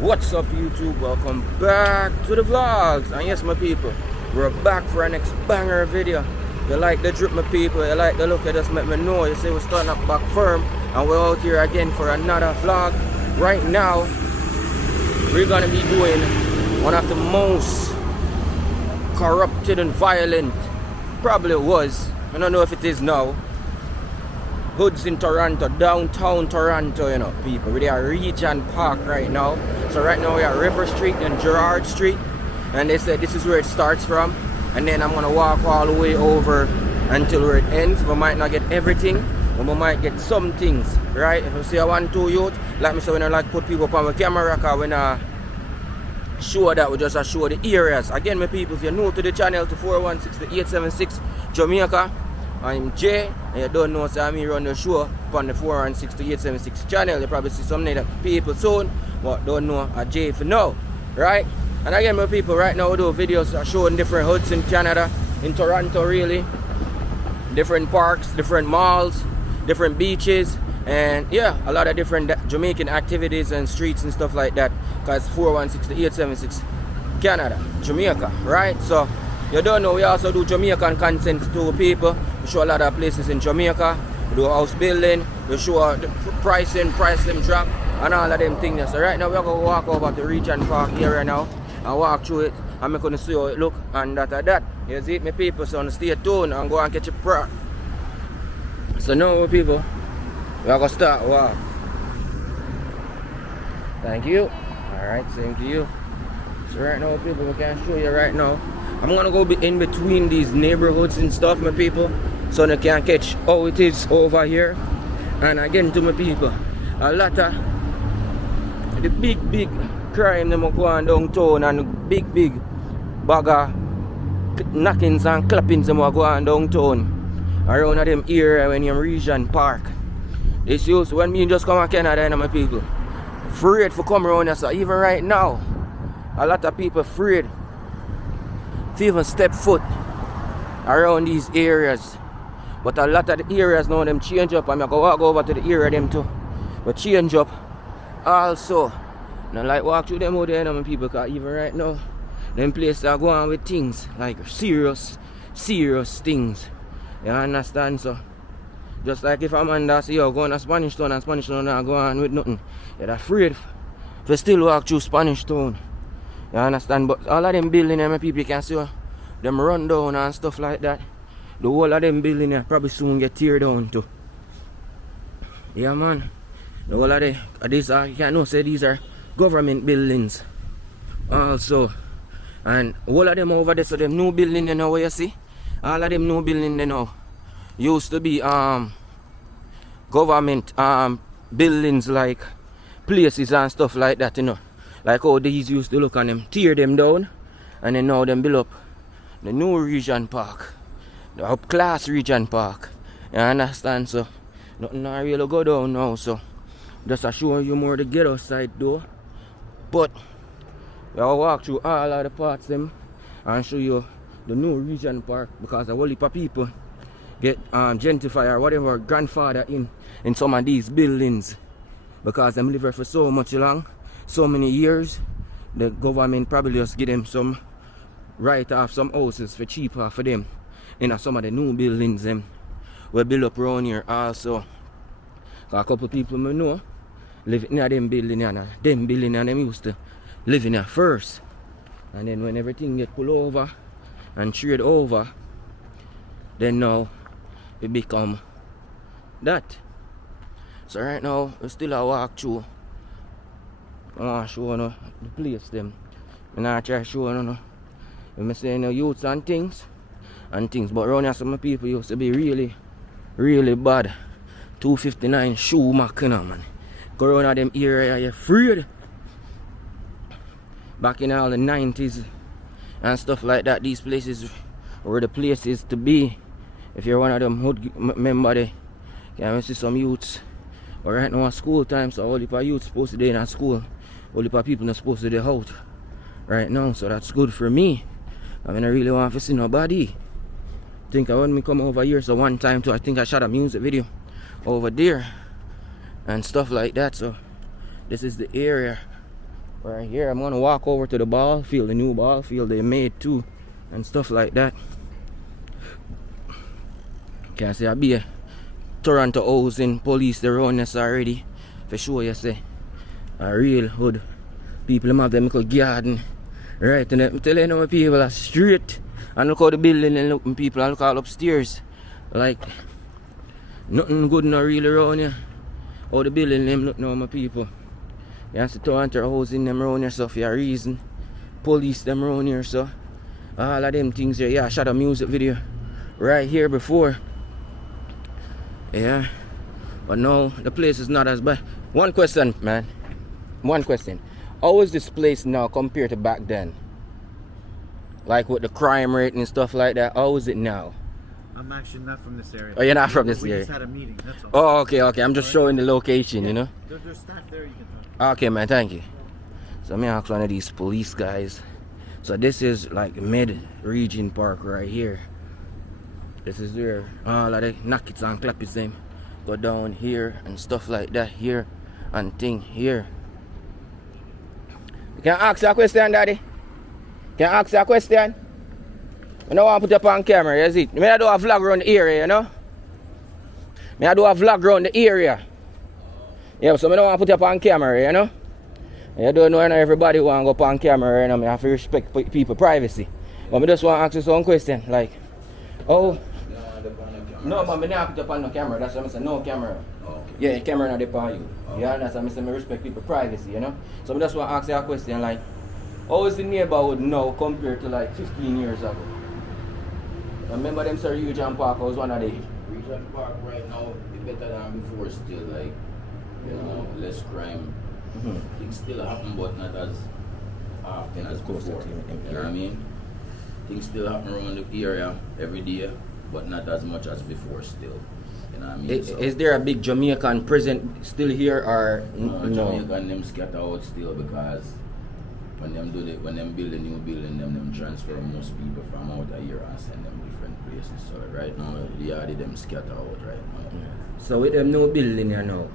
What's up YouTube? Welcome back to the vlogs. And yes my people, we're back for our next banger video. You like the drip my people, you like the look at us, make me know. You see we're starting up back firm and we're out here again for another vlog. Right now we're gonna be doing one of the most corrupted and violent, probably was, I don't know if it is now, hoods in Toronto, downtown Toronto, you know, people. We're at Regent Park right now. So right now we're at River Street and Gerard Street. And they said this is where it starts from. And then I'm gonna walk all the way over until where it ends. We might not get everything, but we might get some things, right? If you see a 1-2 youth, like me say, when I like put people up on my camera, cause when I show that, we just show the areas. Again, my people, if you're new to the channel, to 416-876 Jamaica, I'm Jay, and you don't know, so I'm here on the show on the 416-876 channel. You probably see some other people soon, but don't know a Jay for now, right? And again, my people, right now we do videos showing different hoods in Canada, in Toronto really, different parks, different malls, different beaches, and yeah, a lot of different Jamaican activities and streets and stuff like that. Cause 416-876 Canada, Jamaica, right? So you don't know, we also do Jamaican content to people. We show a lot of places in Jamaica. We do house building. We show the pricing, price them drop, and all of them things. So right now we're going to walk over to Regent Park area now and walk through it. And I'm going to see how it look and that. You see it, my people, so stay tuned and go and catch a pro. So now, my people, we're going to start walk. Thank you. Alright, same to you. So right now, people, we can show you right now. I'm gonna go in between these neighborhoods and stuff, my people, so they can catch how it is over here. And again, to my people, a lot of the big crime them go on downtown, and big bag of knockings and clappings them go on downtown around them area when you're in Regent Park. It's used when me just come to Canada, and my people afraid for come around here. So even right now, a lot of people afraid to even step foot around these areas. But a lot of the areas now them change up, and I'm going to walk over to the area them too. But change up also. Now like walk through them out there, my people, because even right now them places are going with things like serious things. You understand? So just like if a man that say yo going to Spanish Town and Spanish Town not go on with nothing, you're afraid to still walk through Spanish Town. You understand? But all of them buildings there, my people, you can see them run down and stuff like that. The whole of them buildings there probably soon get tear down too. Yeah, man. The whole of them, these are, you can't say these are government buildings also. And all of them over there, so them new buildings, you know what you see? All of them new buildings, you know, used to be government buildings, like places and stuff like that, you know. Like how these used to look on them, tear them down, and then now them build up the new Regent Park, the up class Regent Park. You understand? So nothing not really go down now. So just to show you more the ghetto side though. But I'll walk through all of the parts them and show you the new Regent Park, because a whole heap of people get gentrified or whatever grandfather in some of these buildings, because them live there for so much long. So many years, the government probably just give them some write off some houses for cheaper for them in some of the new buildings them we build up around here also. A couple people I know live in them building, and them building, and them used to live in there first, and then when everything get pulled over and trade over, then now it become that. So right now we still a walk through. I want to show you the place them. I want to try to show you. I'm saying youths and things. But around here some people used to be really bad. 259 shoe mark, you know, man. Go around them area, you're afraid. Back in all the 90s and stuff like that, these places were the places to be. If you're one of them hood member, you can see some youths. But right now at school time, so all the youths supposed to be in school. All the people not supposed to be out right now, so that's good for me. I mean, I really want to see nobody. I think when me come over here, so one time too, I think I shot a music video over there and stuff like that. So this is the area Right here, I'm gonna walk over to the ball field, the new ball field they made too, and stuff like that. Can see I be a Toronto housing police around us already. For sure, you say a real hood. People them have them little garden. Right, and I'm telling you, people are straight. And look how the building and look people and look all upstairs. Like nothing good no really around here. How the building them look now, my people. You have to Toronto housing them around here so for a reason. Police them around here so all of them things here. Yeah, I shot a music video right here before. Yeah. But no, the place is not as bad. One question, man. One question. How is this place now compared to back then? Like with the crime rate and stuff like that. How is it now? I'm actually not from this area. Oh, you're not from this area? We just had a meeting, that's all. Oh, okay. I'm just showing the location, you know? There's staff there you can talk. Okay, man, thank you. So I'm gonna ask one of these police guys. So this is like mid-region park right here. This is where all of the knockits and clappits them go down here and stuff like that here and thing here. Can I ask you a question, Daddy? Can I ask you a question? I don't want to put up on camera, you see? I do a vlog around the area, you know? I do a vlog around the area. Yeah, so I don't want to put up on camera, you know? You don't know everybody want to go up on camera, you know? I have to respect people's privacy. But I just want to ask you some question, like, oh, no, but I don't put up on no camera. That's why I say no camera. Okay. Yeah, camera not upon you. Okay. Yeah, that's why I say I respect people's privacy, you know? So I just want to ask you a question, like, how is the neighborhood now compared to like 15 years ago? I remember them Sir Regent Park was one of the... Regent Park right now is better than before still, like, you know, less crime. Things still happen but not as often as before. You know what I mean? Things still happen around the area every day, but not as much as before still. You know what I mean? Is there a big Jamaican present still here or no? Jamaican them scatter out still because when them build a new building, them transfer most people from out of here and send them different places. So right now, the yard them scatter out right now. So with them new building here now,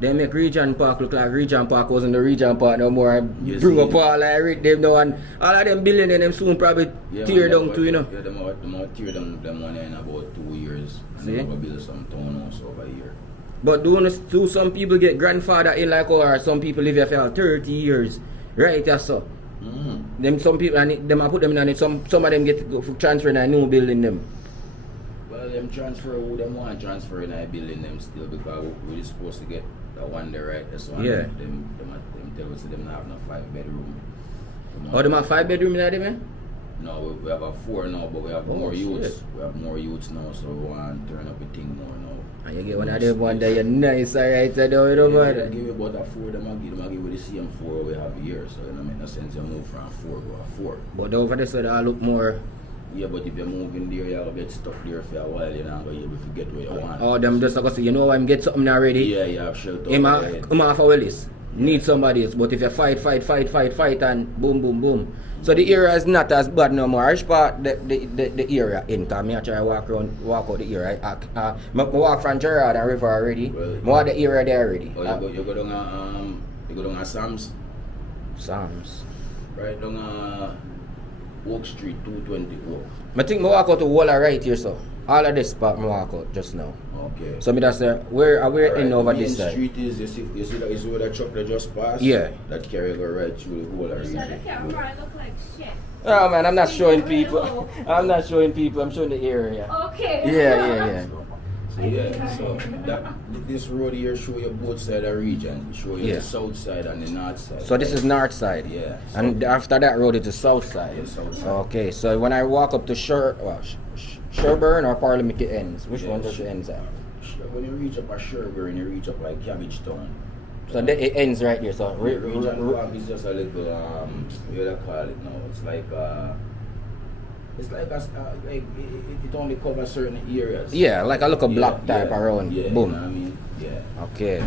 they make Regent Park look like Regent Park wasn't the Regent Park no more. Bring up all like them now and all of them building them soon probably tear down too, you know. Yeah, them out tear down them one in about 2 years. And See? they will build some townhouse over here. But do some people get grandfather in like or some people live here for 30 years? Right, that's so. Them some people and them I put them in and some of them get transfer in a new building them. Well, them transfer who them want transfer in a building them still because we're supposed to get the one there right. That's one. Yeah. Them tell us them not have no 5-bedroom. Oh, them have 5-bedroom in there, man? No, we have a 4 now, but we have more youths. Shit. We have more youths now, so we want to turn up a thing more now. And you get one of them one day, you're nice, alright, I don't know about They it. give you about a 4, them I give you the same 4 we have here, so it don't make no sense you move from 4 to a 4. But over there, so they all look more. Yeah, but if you move in there, you'll get stuck there for a while, you're not going to be able to get where you want. Oh, them just like I say, you know, I'm get something already. Yeah, you have shelter. I'm half a willis. Need somebody else. But if you fight, and boom, boom, boom. So the area is not as bad no more. I spot the area in. Because I try to walk out the area. I walk from Gerard and River already. I walk the area there already. Oh, you go down to Sam's? Sam's. Right down Oak Street, 220 Oak. I think I walk out to Walla right here, so. All of this spot I walk out just now. Okay. So me that's where Right, in over Main this side. Street is you see where that truck that just passed? Yeah. That carry go right through the whole of So the region. camera look like shit. Oh man, I'm not showing people. I'm not showing people, I'm showing the area. Okay. Yeah. So yeah, so this road here show you both sides of region. It show you Yeah. the south side and the north side. So this is north side. Yeah. And after that road is the south side. Yeah, south side. Okay, so when I walk up to Sherburne or Parliament it ends. Which one does it ends at? When you reach up at Sherburne, you reach up like Cabbage Town. So it ends right here. So Region Park is just a little what do you call it now? It's like it only covers certain areas. yeah, like a little block type around. Yeah, Boom. You know what I mean? Yeah. Okay.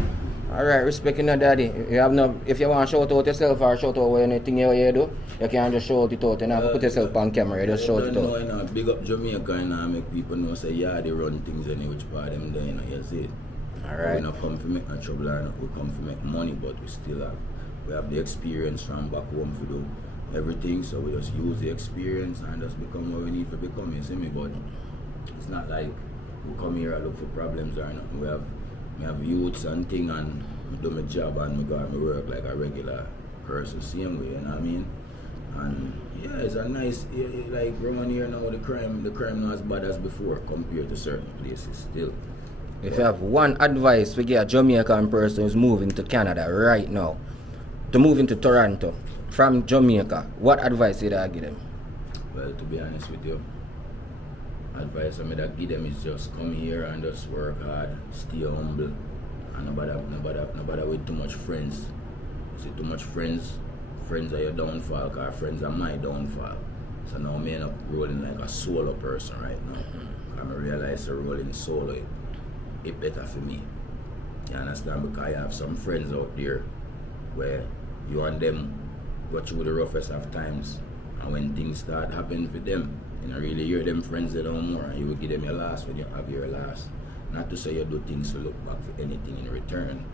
Alright, respecting that, daddy. You have no, if you want to shout out yourself or shout out anything you do, you can just shout it out and not put yourself on camera, you just shout it out. You know, big up Jamaica and make people know say yeah they run things any which part them there, you see it. Alright. We not come to make no trouble or not, we come to make money, but we still have we have the experience from back home to do everything, so we just use the experience and just become what we need to become, you see me? But it's not like we come here and look for problems or nothing. We have youths and thing, and I do my job and I go and work like a regular person, same way, you know what I mean? And yeah, it's a nice, like around here now, the crime not as bad as before compared to certain places still. If you have one advice for a Jamaican person who's moving to Canada right now, to move into Toronto from Jamaica, what advice would I give them? Well, to be honest with you, advice I would give them is just come here and just work hard, stay humble, and nobody with too much friends. You see, too much friends are your downfall, because friends are my downfall. So now I end up rolling like a solo person right now. I realize rolling solo, it's better for me. You understand? Because I have some friends out there where you and them go through the roughest of times, and when things start happening for them, you know, really hear them friends they don't more, and you will give them your last when you have your last. Not to say you do things to look back for anything in return,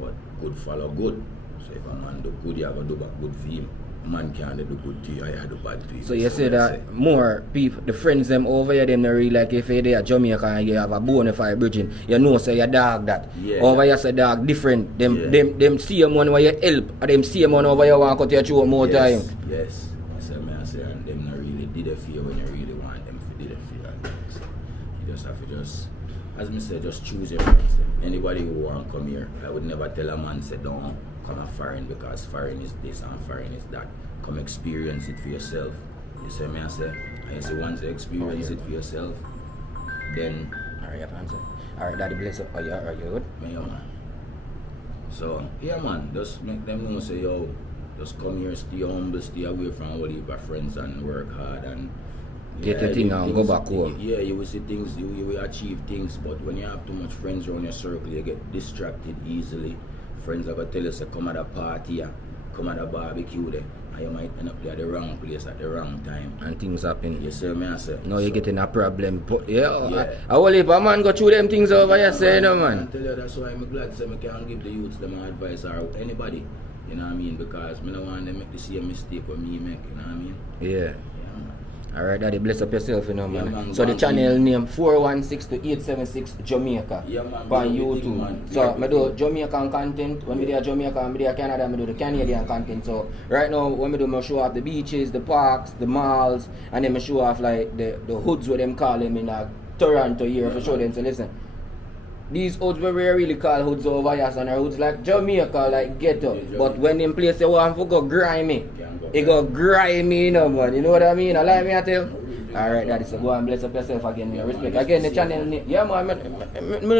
but good follow good. So if a man do good, you have to do back good for him. A man can't do good to you, I do bad to you. So you say that more people, the friends them over here, them not really like if they are Jamaica and you have a bona fide Regent, you know say your dog that. Yeah. Over here say dog different. Them see a man where you help, and them see a man over here want to cut your throat more time. Yes. I say, and them not really did a fear when you really want them to did a fear. So you just have to as me say, just choose your friends. Anybody who want to come here, I would never tell a man say don't come a foreign because foreign is this and foreign is that. Come experience it for yourself. You see me I say? And you see once you experience it for yourself, then Alright, you have answer. Alright, Daddy bless up. Are you good? Yeah, man. So yeah, man, just make them know say yo, just come here, stay humble, stay away from all your friends and work hard and get your thing and go back home. Yeah, you will see things, you will achieve things, but when you have too much friends around your circle, you get distracted easily. Friends are going to tell you, say, come at a party, come at a barbecue there, and you might end up there at the wrong place at the wrong time. And things happen. You see me, I say? Now you're getting a problem. But yeah. I will if a man go through them things over here, say, no, man. I tell you, that's why I'm glad say I can't give the youths them advice or anybody, you know what I mean, because I don't want them make the same mistake what me make, you know what I mean? Yeah. Alright, Daddy, bless up yourself, you know, man. Yeah, man, so the channel name 416 to 876 Jamaica. Yeah, man. On YouTube. Man. So I do Jamaican content. When we do Jamaica and we do Canada, I do the Canadian content. So right now, when we do, I show off the beaches, the parks, the malls, and then I show off like the hoods, what them call them in Toronto here, for show them. So listen, these hoods where we really call hoods over here, and our hoods like Jamaica, like ghetto. Yeah, but when them place they want to go grimy, it go grimy, you know, man. You know what I mean? I like me, I tell you. Alright, Daddy, so go and bless up yourself again. Respect. Again, the channel name. Yeah, man, I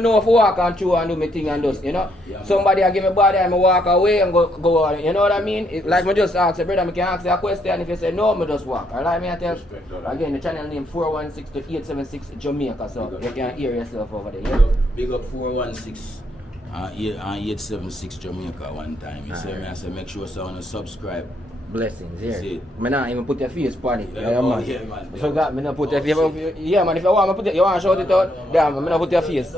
know if I walk and through and do my thing and just, you know. Somebody I give me body and I walk away and go on. You know what I mean? It, like me just ask, brother, I can ask you a question. If you say no, I just walk. Alright, me, I tell you. Again, the channel name 416 to 876 Jamaica, so you can hear yourself over there. Yeah? Big up 416 and 876 Jamaica one time. You see me? I say make sure you subscribe. Blessings, yeah. I not even put your face on it. Yeah, man. Yeah, man. I forgot, I not put your face. Yeah, man, if you want to put it, you want to shout it out, damn, I not put your face.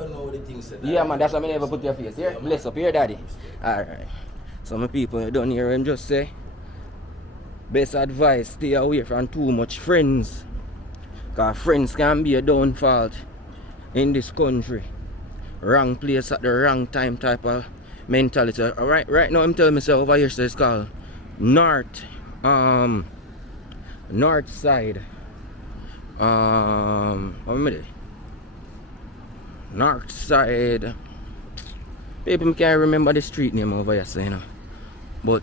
Yeah, man, that's why I never put your face. Here, bless up here, Daddy. Alright. Some people down here and just say, best advice, stay away from too much friends. Because friends can be a downfall in this country. Wrong place at the wrong time type of mentality. Alright, right now I'm telling myself over here, so it's called north side north side people can't remember the street name over here, so, you know, but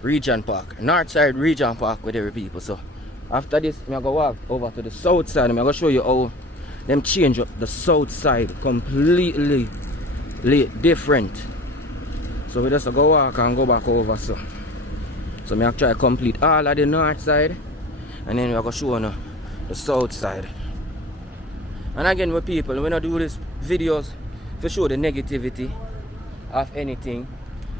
Regent Park, north side Regent Park with every people. So after this I'm gonna walk over to the south side. I'm gonna show you how them change up the south side completely different. So we just go walk and go back over. So I'm going to try to complete all of the north side, and then we're going to show you the south side. And again with people, when I do these videos to show the negativity of anything,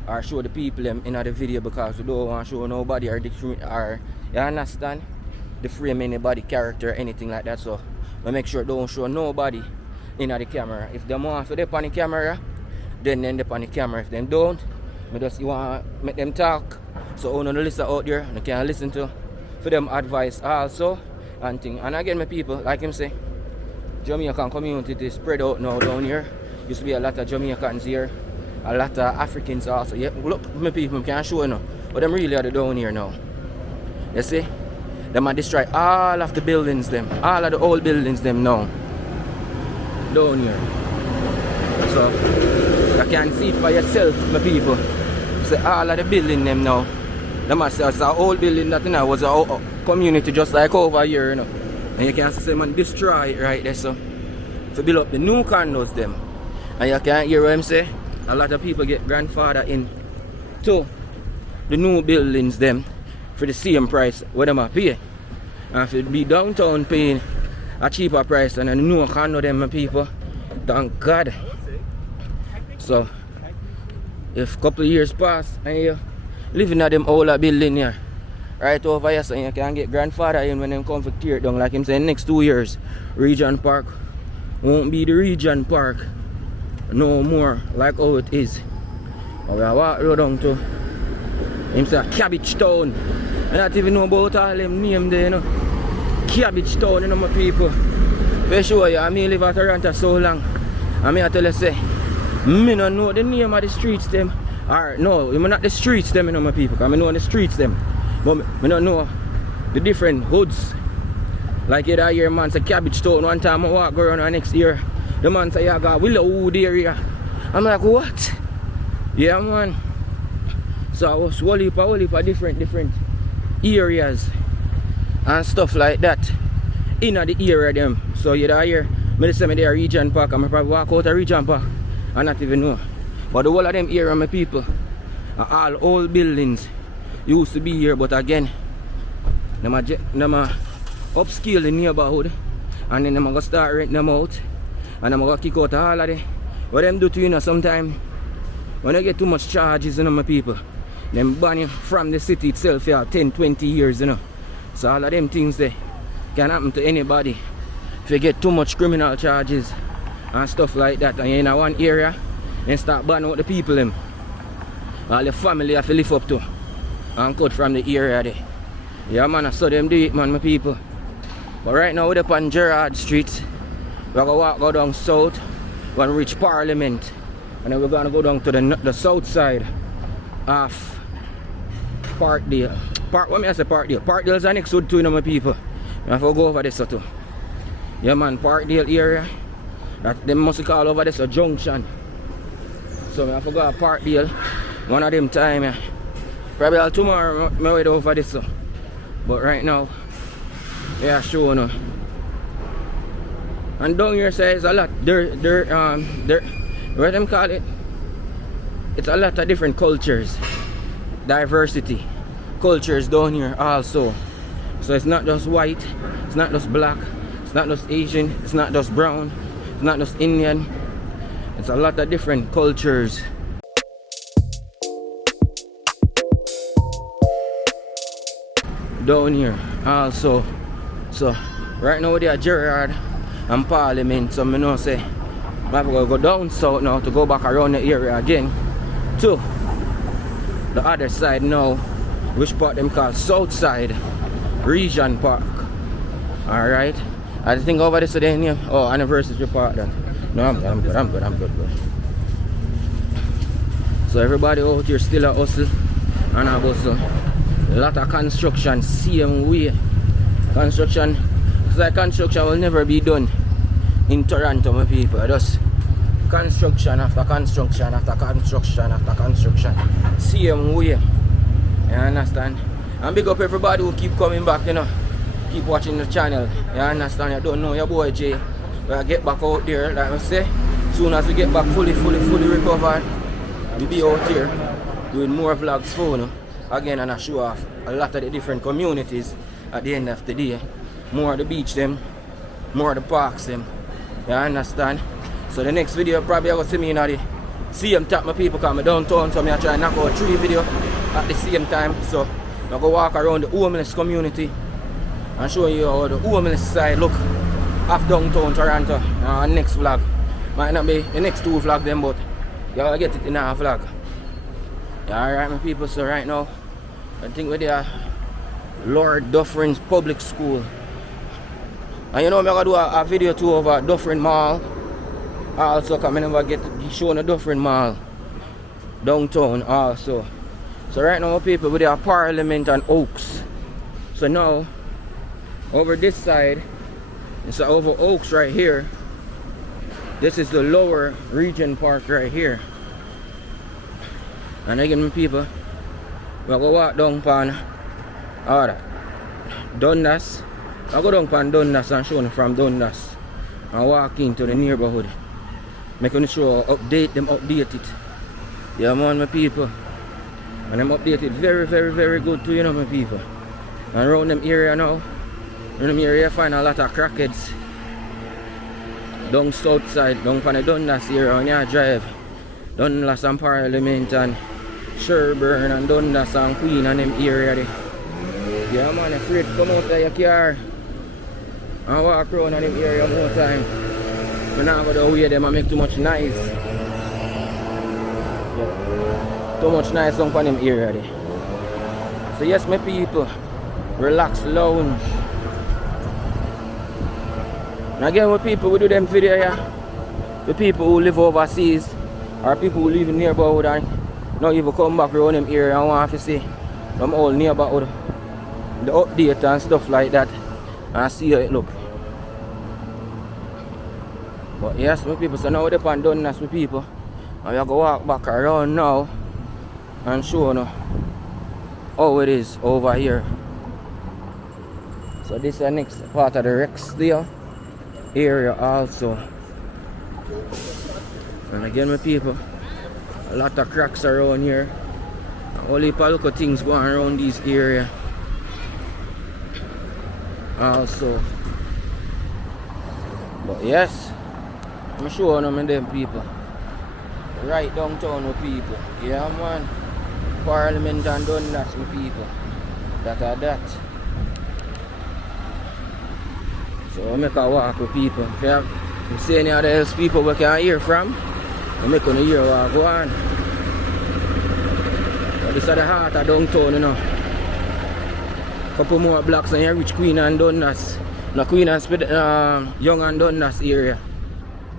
or show the people in the video, because we don't want to show nobody or you understand, defame anybody character or anything like that. So we make sure don't show nobody in the camera. If they want to dip on the camera, then they dip on the camera. If they don't, I just want to make them talk. So all the listeners out there, you can listen to for them advice also and thing. And again, my people, like him say, Jamaican community is spread out now down here. Used to be a lot of Jamaicans here, a lot of Africans also. Yeah, look, my people, I can't show you now, but them really are down here now. You see, them are destroy all of the buildings, them, all of the old buildings, them now down here. So you can see it for yourself, my people. See all of the building them now. The master is an old building that was a community just like over here, you know. And you can see them destroy it right there, so to build up the new condos them. And you can hear what I'm say. A lot of people get grandfather in to the new buildings them for the same price what them are pay. And if it be downtown paying a cheaper price than a new condo them, my people, thank God. So if a couple of years pass and you living at them older building here right over here, so you can get grandfather in when them come for tear it down, like him saying next 2 years Regent Park won't be the Regent Park no more like how it is. But we walk down to him say Cabbage Town. I don't even know about all them names there, you know. Cabbage Town, you know, my people. For sure, I mean live at Toronto so long. And I tell you say, me don't know the name of the streets them. Or no, I'm not the streets them, you know, my people. Because I know the streets them. But I don't know the different hoods. Like you hear man say Cabbage Town. One time I walk around the next year, the man say I got Willowwood area. I'm like, what? Yeah, man. So I was whole heap of different areas and stuff like that in the area them. So you hear me say me there Regent Park, and I probably walk out of Regent Park and not even know. But the whole of them area, my people, are all old buildings used to be here, but again, them upscale the neighborhood, and then them gonna start renting them out, and them gonna kick out all of them. What them do to you, know, sometimes when they get too much charges, you know, my people, them ban you from the city itself for 10-20 years, you know. So all of them things they can happen to anybody if you get too much criminal charges and stuff like that, and you're in one area and start banning out the people them. All the family have to live up to and cut from the area there. Yeah, man, I saw them do it, man, my people. But right now we're up on Gerrard Street. We're gonna go down south, we're gonna reach Parliament, and then we're gonna go down to the south side of Parkdale. What may I say Parkdale? Parkdale is the next hood too, you know, my people. I have to go over this too. Yeah, man, Parkdale area. That them must call over this a junction. So I have to go to Parkdale one of them time. Yeah. Probably tomorrow I wait over this. But right now, yeah, sure no. And down here says a lot. What them call it? It's a lot of different cultures. Diversity. Cultures down here also. So it's not just white, it's not just black, it's not just Asian, it's not just brown, it's not just Indian. It's a lot of different cultures. Down here also. So right now they are Gerrard and Parliament. So I know say I have to go down south now to go back around the area again to the other side now, which part them call South Side Regent Park. Alright. I think over this today name. Oh, anniversary park that. No, I'm good. So everybody out here still a hustle and a bustle. A lot of construction same way. Construction, it's like construction will never be done in Toronto, my people. Just construction after construction after construction after construction. Same way. You understand? And big up everybody who keep coming back, you know. Keep watching the channel. You understand? You don't know your boy Jay. We'll get back out there, like I say. Soon as we get back fully recovered, we'll be out here doing more vlogs for you. Again, and I show off a lot of the different communities at the end of the day. More of the beach them, more of the parks them. You understand? So the next video probably I will see me in the same top my people come downtown, so I try to knock out 3 videos at the same time. So I go walk around the homeless community and show you how the homeless side look of downtown Toronto. Next vlog. Might not be the next 2 vlog them, but you'll get it in a vlog. You Alright, my people, so right now, I think we're there, Lord Dufferin's Public School. And you know, I'm going to do a video too over Dufferin Mall. Also, because I never get shown the Dufferin Mall downtown also. So right now, my people, we're there, Parliament and Oaks. So now, over this side, it's over Oaks right here. This is the lower Regent Park right here. And again, my people, we'll go walk down pan Dundas. I'll go down pan Dundas and show them from Dundas and walk into the neighborhood. Making sure update it. Yeah man, my people. And them update it very, very, very good too, you know, my people. And around them area now, in them area find a lot of crackheads. Down south side, down pan the Dundas area on your drive. Dundas and Parliament and Sherburn and Dundas and Queen and them area there. Yeah man, afraid to come out of your car and walk around in them area more time. I'm not going to wear them and make too much noise. Yeah. Too much noise on them area there. So yes my people, relax lounge. And again with people we do them video here. The people who live overseas or people who live in neighborhood and not even come back around them area and want to see them old neighborhood, the update and stuff like that, and see how it look. But yes my people, so now we're on Dundas my people, and we have to walk back around now and show you how it is over here. So this is the next part of the Rexdale area also. And again my people, a lot of cracks around here. Only a look of things going around this area also. But yes, I'm showing them and them people. Right downtown with people. Yeah man. Parliament and Dundas with people. That are that. So I make a walk with people. If you have see any other else people we can hear from, I make on hear what go on. But this is the heart of downtown, you know. Couple more blocks and you reach Queen and Dundas. No, Queen and Young and Dundas area.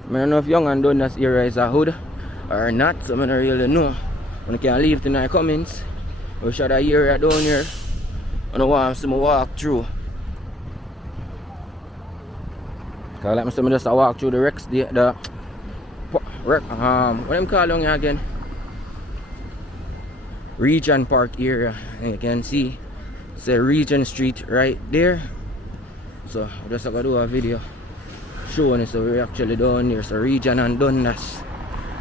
I don't know if Young and Dundas area is a hood or not, so I don't really know. You can leave in the comments. We show that area down here. I don't want to see me walk through. Cause like I said, I just walk through the Rex, what am calling here again? Regent Park area. And you can see it's a Regent Street right there. So I just gotta do a video showing it. So we're actually down here. So Regent and Dundas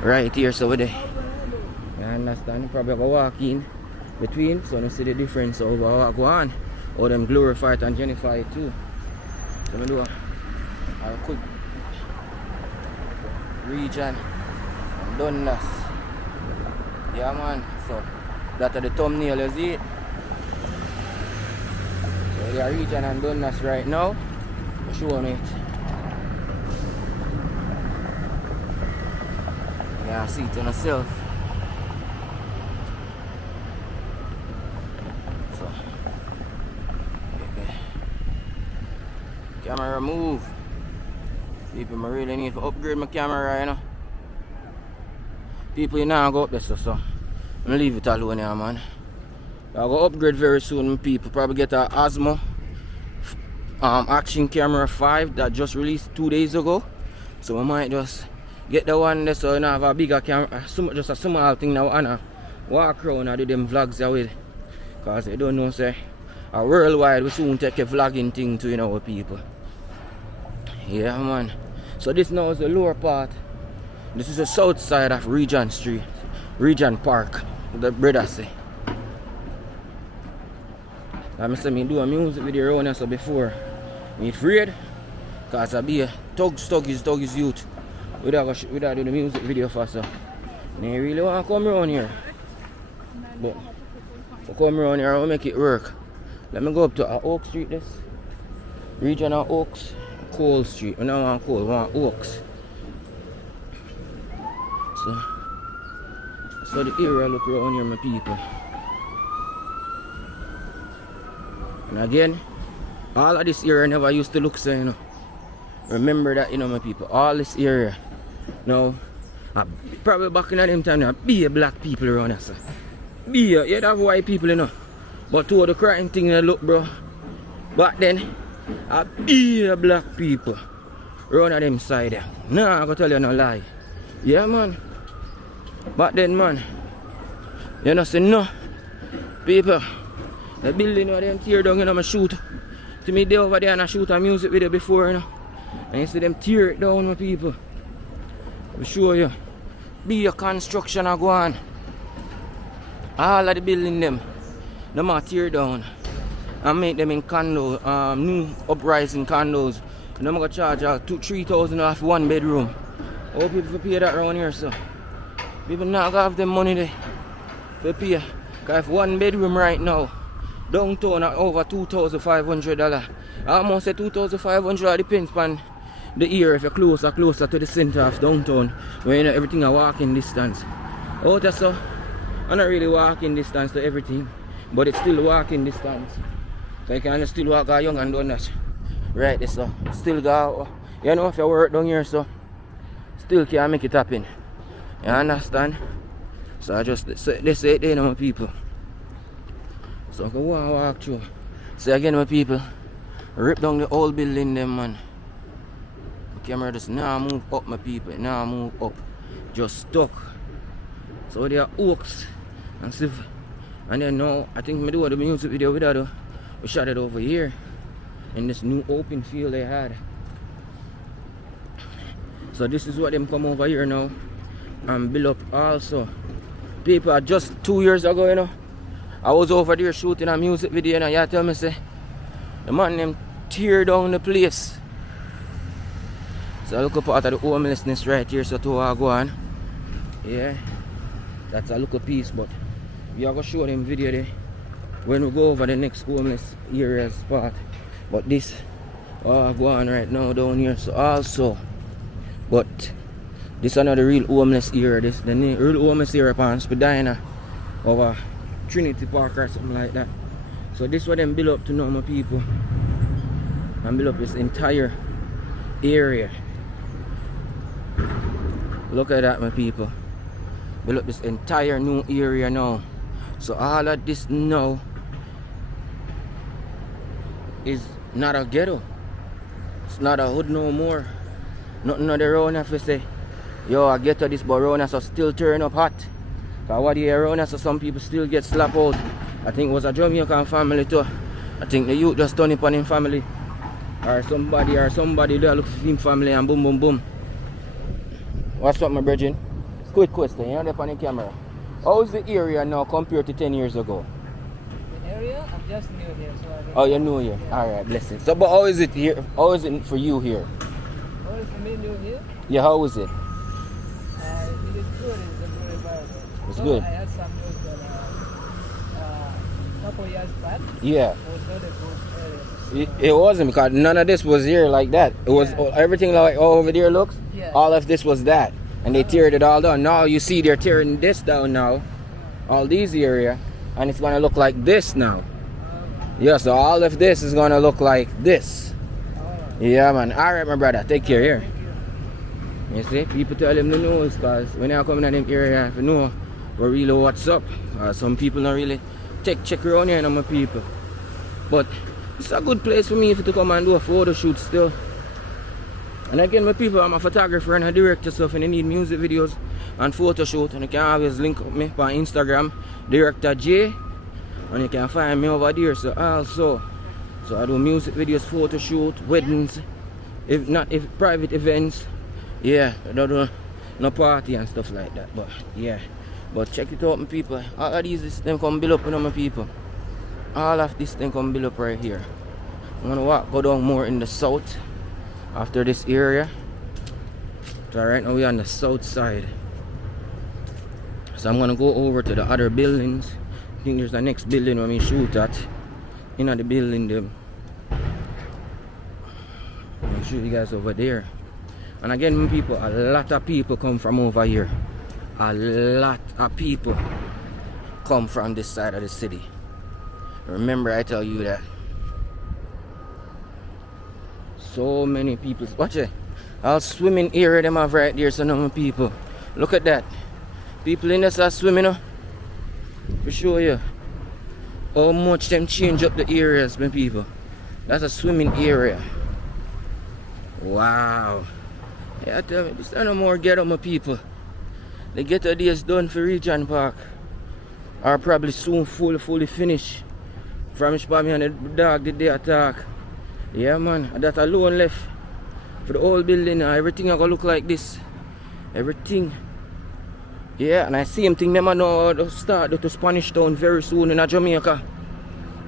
right here. So we're there. You understand? You probably go walk in between so you see the difference over what go on. Or them glorify it and gentrify it too. So we do a quick Regent and Dundas. Yeah man, so that's the thumbnail, you see it? So we are Regent and Dundas right now. I'm showing it. Yeah, see it on myself. So okay. Camera move. People, I really need to upgrade my camera, you know. People, you know, go up there, so I'm gonna leave it alone here, man. I'll go upgrade very soon, people. Probably get a Osmo Action Camera 5 that just released 2 days ago. So I might just get the one there so I have a bigger camera, just a small thing now, and walk around and do them vlogs with. Because I don't know, say, worldwide we soon take a vlogging thing to, you know, with people. Yeah man. So this now is the lower part. This is the south side of Regent Street, Regent Park, the brother say. I say me do a music video around here so before me afraid, cause I be a thug is youth. We don't do the music video for so. And you really want to come around here. But to come around here I'll make it work. Let me go up to Oak Street this. Regional Oaks. Cole Street. I don't want Cole, I want Oaks. So So the area look around here, my people. And again, all of this area never used to look so, you know. Remember that, you know, my people. All this area. Now, probably back in them time, there be black people around us. You have white people, you know. But to the crime thing, you look, bro. Back then, be black people around them side there. Nah, I'm gonna tell you no lie. Yeah, man. Back then, man. You know, say no. People, the building where them tear down, you know, I shoot. To me, they over there and I shoot a music video before, you know. And you see them tear it down, my people. I show you. Be a construction a go on. All of the building them are tear down and make them in condo, new uprising condos. And I'm gonna charge out $3,000 off 1 bedroom. All people pay that around here, so people not gonna have them money there to pay. Cause if 1 bedroom right now downtown at over $2,500. I almost say $2,500, depends on the year. If you're closer to the center of downtown, where you know everything a walking distance. Out there, so I'm not really walking distance to everything, but it's still walking distance. So you can still walk out young and done that. Right there, so still go. You know, if you work down here, so still can make it happen. You understand? So I just they say it there, my people. So I can walk through. So again, my people, rip down the old building them, man. The camera just now move up, my people. Now move up. Just stuck. So there are oaks and stuff. And then now I think we do the music video with that. We shot it over here in this new open field they had. So this is what them come over here now and build up also. People, just 2 years ago, you know, I was over there shooting a music video and you tell me say the man them tear down the place. So I look up out of the homelessness right here, so to go on. Yeah. That's a little piece, but we are gonna show them video there when we go over the next homeless area spot. But this go on right now down here, so also. But this is another real homeless area. This the real homeless area upon Spadina over Trinity Park or something like that. So this is what them build up to know, my people. And build up this entire area. Look at that, my people. Build up this entire new area now. So all of this now is not a ghetto. It's not a hood no more. Nothing on the road if you say, yo, I get to this, but around us still turn up hot. Cause what you hear around us, so some people still get slapped out. I think it was a Jamaican family too. I think the youth just turn upon him family. Or somebody that looks for him family and boom boom boom. What's up, my brethren? Quick question, you're on the camera. How is the area now compared to 10 years ago? The area? I'm just new here, so I don't Oh, you're new here. Yeah. Alright, blessings. So, but how is it here? How is it for you here? Oh, for me new here? Yeah, how is it? It is good. It's a good environment. It's So good. I had some news that couple years back, Yeah. it was not a good area. It wasn't, because none of this was here like that. It was everything like over there looks. Yeah. All of this was that, and they teared it all down. Now you see they're tearing this down now, all these area, and it's gonna look like this now. Yeah, so all of this is gonna look like this. Yeah, man. All right, my brother. Take care here. You see, people tell them the news, because when I come in them area, if you know, we really what's up. Some people don't really check around here, my people. But it's a good place for me to come and do a photo shoot still. And again, my people, I'm a photographer and a director, so if you need music videos and photo shoot, and you can always link up me on Instagram, Director J, and you can find me over there. So also, so I do music videos, photo shoot, weddings, if private events. Yeah, I don't do no party and stuff like that. But yeah, but check it out, my people. All of these them come build up, my people. All of this thing come build up right here. I'm gonna go down more in the south after this area. So right now we're on the south side. So I'm gonna go over to the other buildings. I think there's the next building when we shoot at. In the building them. I'll show you guys over there. And again, my people, a lot of people come from over here. a lot of people come from this side of the city. Remember, I tell you that. So many people. Watch it. I'll swimming area them have right there, so many people. Look at that. People in this are swimming, for show you how much them change up the areas, my people. That's a swimming area. Wow. Yeah, I tell you, there's no more ghetto, my people. The ghetto days done for Regent Park. Are probably soon fully finished. From Spammy and the dog did they attack. Yeah, man, that alone left for the whole building. Everything I gonna look like this. Everything. Yeah, and I see them thing them I know to start to Spanish Town very soon in Jamaica.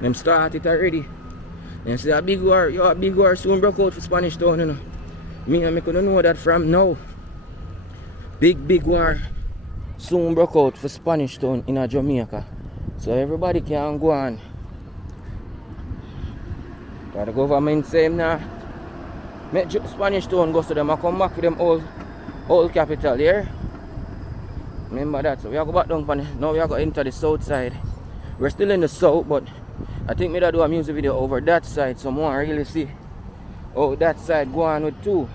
Them start it already. And say a big war soon broke out for Spanish Town, you know. Me and me couldn't know that from now. Big war soon broke out for Spanish Town in Jamaica. So everybody can go on. The government say now make Spanish Town go to them and come back to them old capital, yeah? Remember that. So we are go back down now we are going to enter the south side. We're still in the south, but I think me that do a music video over that side, so more really see how that side go on with too.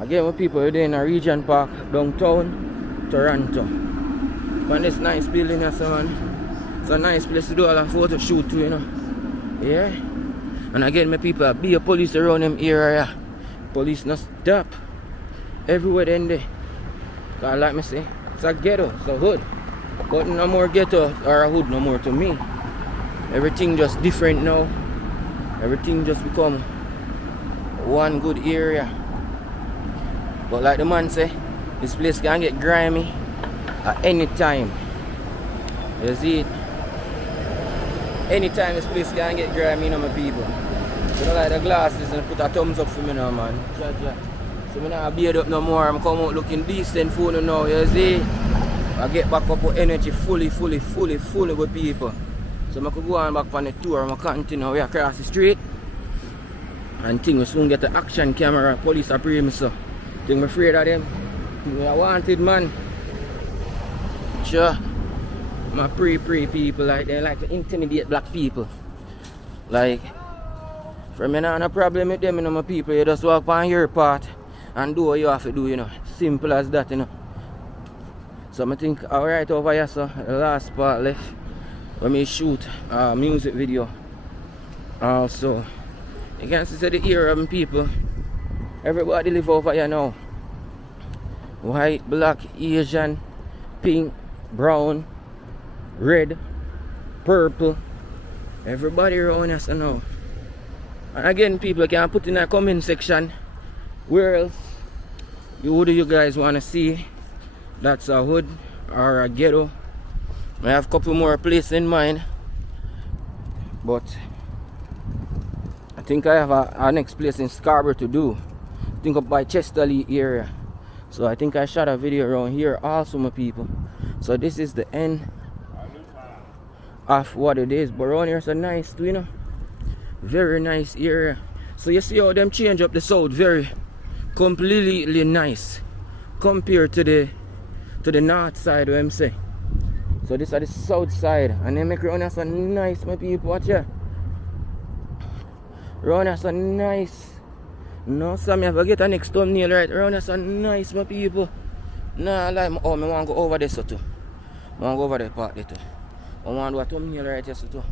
Again, with people are in a Regent Park downtown Toronto. And this nice building or so man. It's a nice place to do all a photo shoot too, you know. Yeah. And again, my people, be a police around them area. Police not stop. Everywhere then they. Cause like me say, it's a ghetto, it's a hood. But no more ghetto or a hood no more to me. Everything just different now. Everything just become one good area. But like the man say, this place can get grimy at any time. You see it? Anytime this place can get grimy, you know, my people. So I like the glasses and put a thumbs up for me now, man. So I'm not beard up no more. I'm come out looking decent for you now, you see? I get back up with energy fully with people. So I could go on back on the tour and I continue way across the street. And things will soon get the action camera. Police are pretty me so. I'm afraid of them. I wanted, man. Sure. My pre people, like they like to intimidate black people. Like, from me not no problem with them, you know, my people. You just walk on your part and do what you have to do, you know. Simple as that, you know. So I think alright over here, so the last part left when me shoot a music video. Also, you can see the era of people. Everybody live over here now. White, black, Asian, pink, brown, red, purple. Everybody around us now. And again, people can put in a comment section where else who do you guys want to see that's a hood or a ghetto. I have a couple more places in mind, but I think I have a next place in Scarborough to do. I think up by Chesterley area. So I think I shot a video around here also, my people. So this is the end of what it is. But around here is a nice too, you know. Very nice area. So you see how them change up the south, very completely nice compared to the north side, what I'm saying. So this is the south side, and they make around here so nice, my people. Watch here. Around here so nice. No, so I have to get a next thumbnail right around here so nice, my people. Nah, like I want to go over there so too. I want to go over there park there too. I want to do a thumbnail right here so too.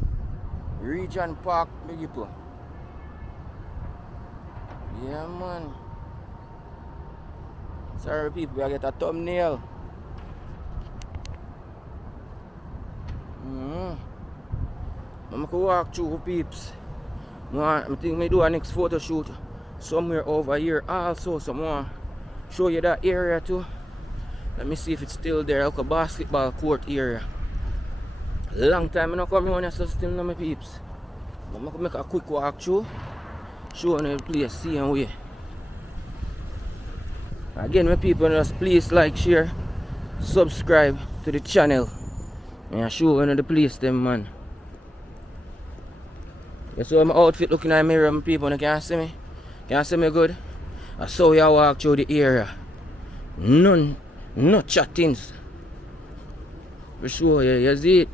Regent Park, big people. Yeah, man. Sorry, people, I get a thumbnail. I'm going to walk through, peeps. I think I do a next photo shoot somewhere over here also. So I want to show you that area too. Let me see if it's still there. Like a basketball court area. Long time I don't come here, so still know my peeps. I'm going to make a quick walk through. Show you the place, see and way. Again, my people, just please like, share, subscribe to the channel. And I show you the place, them man. You saw my outfit looking at the mirror, my people, you can't see me? Can't see me good? I saw you walk through the area. None, no chattings. For sure, yeah, you see it.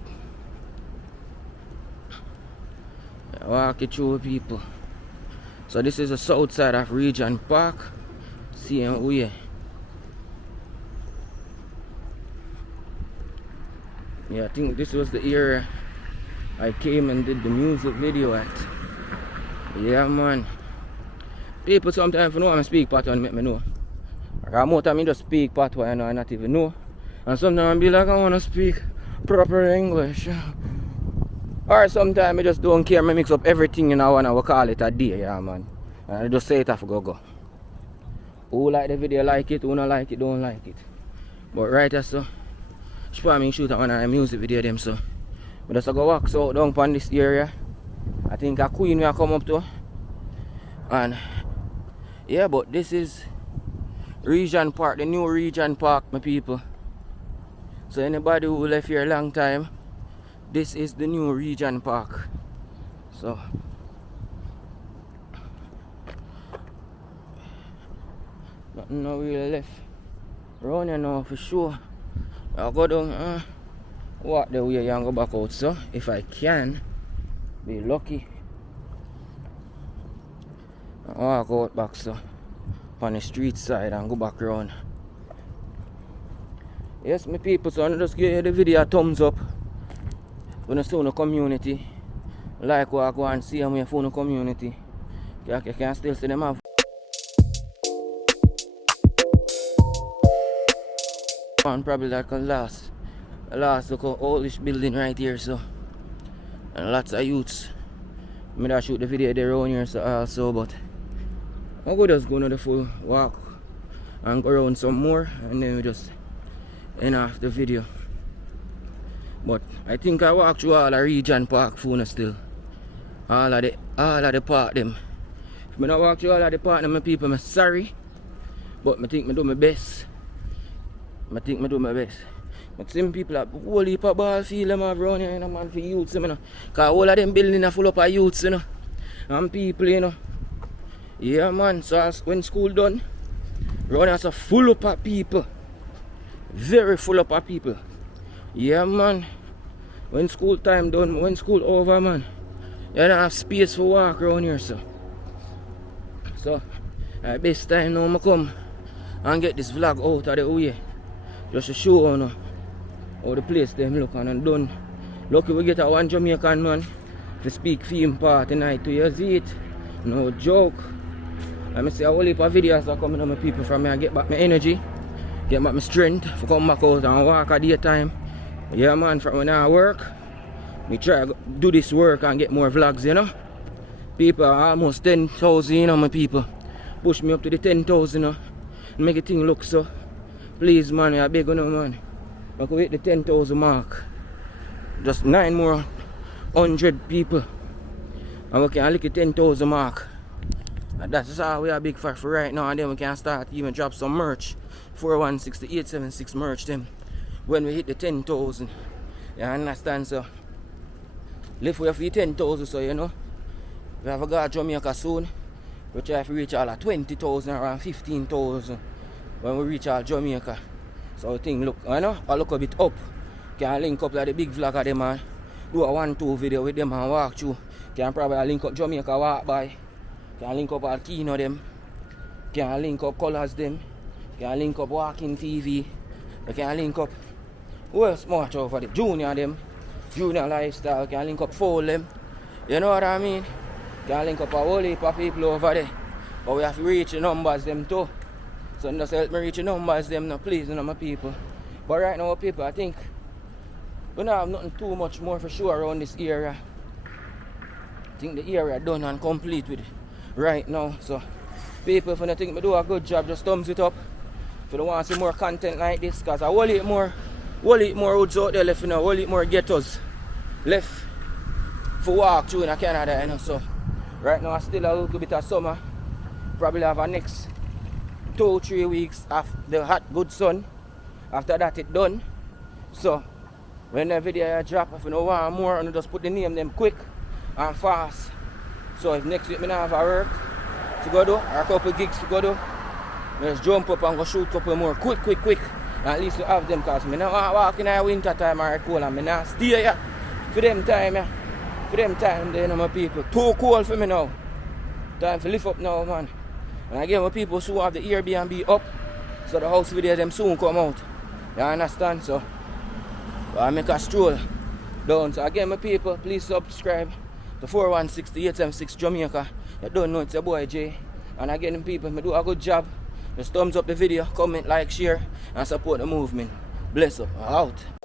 I walk it through people. So this is the south side of Regent Park. Same way. Yeah, I think this was the area I came and did the music video at. Yeah, man. People sometimes know I speak Patois and make me know. Because most of me just speak Patois and I not even know. And sometimes I be like, I want to speak proper English. Or sometimes I just don't care. I mix up everything and I want to call it a day, yeah, man. And I just say it off go. Who like the video, like it. Who not like it, don't like it. But right as so, she probably shoot on a music video them so. But just go walk so down on this area. I think a queen will come up to. And yeah, but this is Regent Park, the new Regent Park, my people. So anybody who left here a long time, this is the new Regent Park. So nothing no really left around here now for sure. I'll go down walk the way and go back out so if I can be lucky. I'll walk out back so on the street side and go back around. Yes, my people, so I just give the video a thumbs up. When you see the community, like what I go and see them in the community, you can still see them have. And probably like a last look at oldish building right here, so and lots of youths. I might shoot the video there around here so also, but I'm going to just go on the full walk and go around some more and then we just end off the video. But I think I walk through all the Regent Park phone still. All of the park them. If I don't walk through all of the park them, my people, I'm sorry. But I think I do my best. But some people have a whole heap of ball field them have around here, you know, man, for youths, you know. Because all of them buildings are full up of youths, you know. And people, you know. Yeah, man, so when school done, around here is full up of people. Very full up of people. Yeah, man. When school time done, when school over, man, you don't have space for walk around here, so. So, at best time now I come and get this vlog out of the way. Just to show you how the place them look and done. Lucky we get a one Jamaican man to speak film part tonight to you see it. No joke. I say a whole heap of videos are coming on my people from me and get back my energy, get back my strength to come back out and walk at daytime. Yeah, man, from when I work, me try to do this work and get more vlogs, you know. People are almost 10,000, you know, my people. Push me up to the 10,000, you know. Make the thing look so. Please, man, I beg you, no, man. I could hit the 10,000 mark. Just 9 more 100 people. And we can lick the 10,000 mark. And that's all we are big for right now. And then we can start even drop some merch. 416-876 merch them. When we hit the 10,000. You understand, so? Live for 10,000, so you know. We have a go to Jamaica soon. We try to reach all at 20,000 around 15,000 when we reach all Jamaica. So I think look, you know, I look a bit up. Can link up like the big vlogger them and do a 1-2 video with them and walk through. Can probably link up Jamaica walk by. Can link up Alkino them. Can link up Colors them. Can link up Walking TV. We can link up who else much over the Junior them. Junior Lifestyle. Can link up Foul them. You know what I mean? Can link up a whole heap of people over there. But we have to reach the numbers them too. So just help me reach the numbers them now, please, you know, my people. But right now, people, I think we don't have nothing too much more for sure around this area. I think the area done and complete with it right now. So people, if you think I do a good job, just thumbs it up. If you don't want to see more content like this, because I will eat more woods out there left, you know, will eat more ghettos left for walk through in Canada, you know. So right now I still a little bit of summer. Probably have a next 2-3 weeks of the hot good sun. After that it done. So when the video drop, if you don't want more, and just put the name them quick and fast. So if next week I have a work to go do or a couple gigs to go do, Just jump up and go shoot a couple more quick. And at least you have them, because I don't walk in the winter time or cold, and I not stay here for them time, yeah. For them time, they know my people. Too cold for me now. Time to lift up now, man. And again, my people who have the Airbnb up, so the house video them soon come out. You understand? So I make a stroll down. So again, my people, please subscribe to 416-876 Jamaica. You don't know it's your boy Jay. And again, people, I do a good job. Just thumbs up the video, comment, like, share, and support the movement. Bless up. Out.